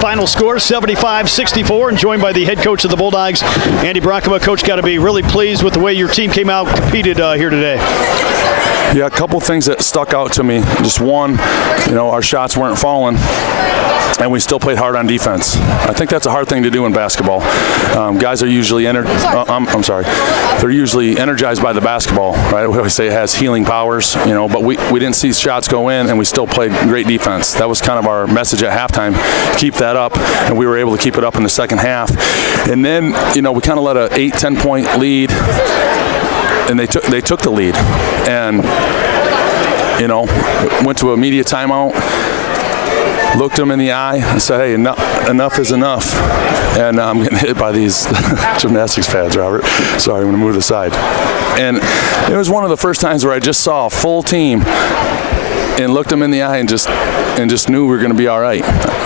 Final score 75-64, and joined by the head coach of the Bulldogs, Andy Bronkema. Coach, got to be really pleased with the way your team came out and competed here today. Yeah, a couple things that stuck out to me. Just one, our shots weren't falling, and we still played hard on defense. I think that's a hard thing to do in basketball. Guys are usually they're usually energized by the basketball, right? We always say it has healing powers, but we didn't see shots go in, and we still played great defense. That was kind of our message at halftime. Keep that up, and we were able to keep it up in the second half. And then, we kind of let an 8-10 point lead, and they took the lead, and went to a media timeout, looked them in the eye and said, hey, enough is enough. And I'm getting hit by these gymnastics pads, Robert. Sorry, I'm going to move aside. And it was one of the first times where I just saw a full team and looked them in the eye and just knew we were going to be all right.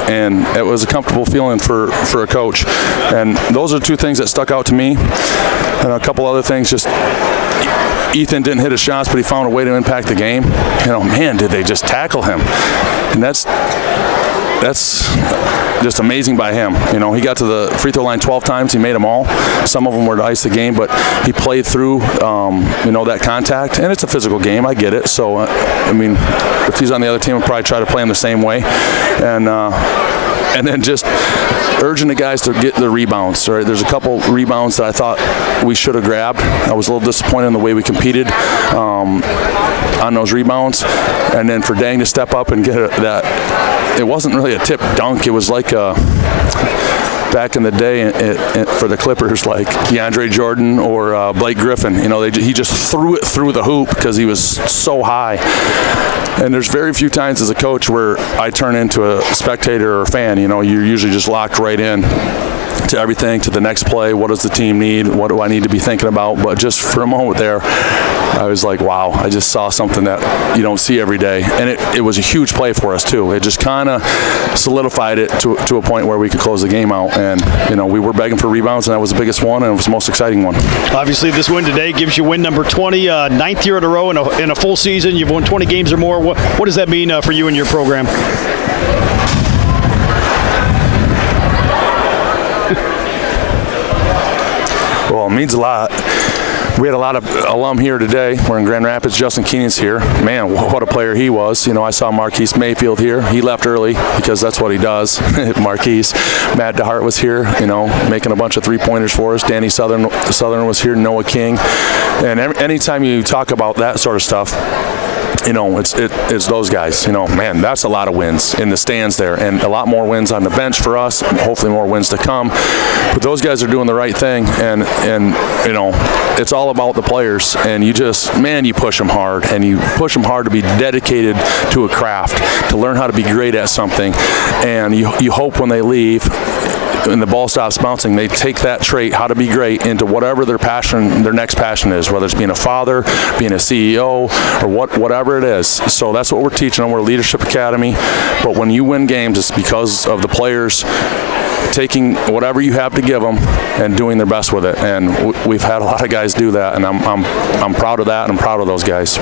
And it was a comfortable feeling for a coach. And those are two things that stuck out to me. And a couple other things, just Ethan didn't hit his shots, but he found a way to impact the game. Man, did they just tackle him. And that's just amazing by him. He got to the free throw line 12 times. He made them all. Some of them were to ice the game, but he played through, that contact. And it's a physical game. I get it. So, if he's on the other team, I'll probably try to play him the same way. And then just urging the guys to get the rebounds. Right? There's a couple rebounds that I thought we should have grabbed. I was a little disappointed in the way we competed on those rebounds. And then for Dang to step up and get that, it wasn't really a tip dunk. It was like back in the day for the Clippers, like DeAndre Jordan or Blake Griffin. He just threw it through the hoop because he was so high. And there's very few times as a coach where I turn into a spectator or a fan. You're usually just locked right in to everything, to the next play. What does the team need? What do I need to be thinking about? But just for a moment there, I was like, wow, I just saw something that you don't see every day. And it was a huge play for us, too. It just kind of solidified it to a point where we could close the game out. And, we were begging for rebounds, and that was the biggest one, and it was the most exciting one. Obviously, this win today gives you win number 20, ninth year in a row in a full season. You've won 20 games or more. What does that mean for you and your program? Well, it means a lot. We had a lot of alum here today. We're in Grand Rapids. Justin Keenan's here. Man, what a player he was. I saw Marquise Mayfield here. He left early because that's what he does. Marquise. Matt DeHart was here, making a bunch of three-pointers for us. Danny Southern was here. Noah King. And anytime you talk about that sort of stuff, it's those guys. Man, that's a lot of wins in the stands there, and a lot more wins on the bench for us. Hopefully, more wins to come. But those guys are doing the right thing, and it's all about the players. And you push them hard, and you push them hard to be dedicated to a craft, to learn how to be great at something. And you hope when they leave, and the ball stops bouncing, they take that trait, how to be great, into whatever their next passion is, whether it's being a father, being a CEO, or whatever it is. So that's what we're teaching them. We're a leadership academy. But when you win games, it's because of the players taking whatever you have to give them and doing their best with it. And we've had a lot of guys do that, and I'm proud of that, and I'm proud of those guys.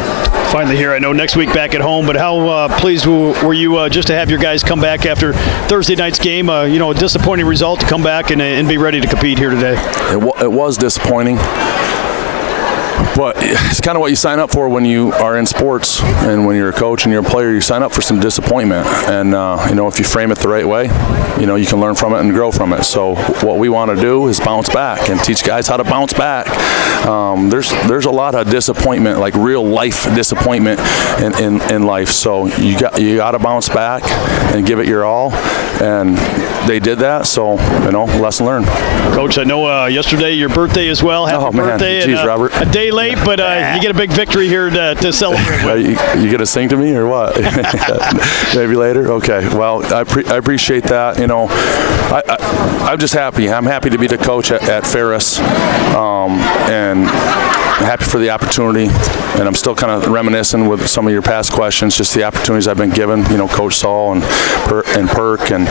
Finally here, I know next week back at home, but how pleased were you just to have your guys come back after Thursday night's game? A disappointing result, to come back and be ready to compete here today. It was disappointing. But it's kind of what you sign up for when you are in sports, and when you're a coach and you're a player, you sign up for some disappointment. And, if you frame it the right way, you can learn from it and grow from it. So what we want to do is bounce back and teach guys how to bounce back. There's a lot of disappointment, like real life disappointment in life. So you got to bounce back and give it your all. And they did that. So, lesson learned. Coach, I know yesterday your birthday as well. Happy birthday. Jeez, Robert. A day late, but you get a big victory here to celebrate. You going to sing to me or what? Maybe later? Okay. Well, I appreciate that. I'm just happy. I'm happy to be the coach at Ferris, and happy for the opportunity. And I'm still kind of reminiscing with some of your past questions, just the opportunities I've been given. Coach Saul and Perk, and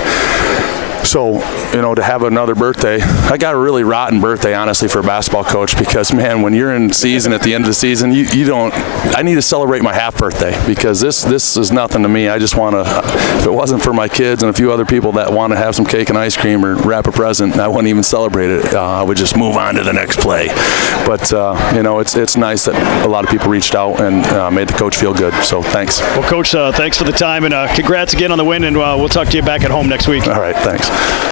So, to have another birthday, I got a really rotten birthday, honestly, for a basketball coach because, man, when you're in season at the end of the season, you don't. I need to celebrate my half birthday because this is nothing to me. I just want to. If it wasn't for my kids and a few other people that want to have some cake and ice cream or wrap a present, I wouldn't even celebrate it. I would just move on to the next play. But it's nice that a lot of people reached out and made the coach feel good. So thanks. Well, Coach, thanks for the time and congrats again on the win. And we'll talk to you back at home next week. All right, thanks.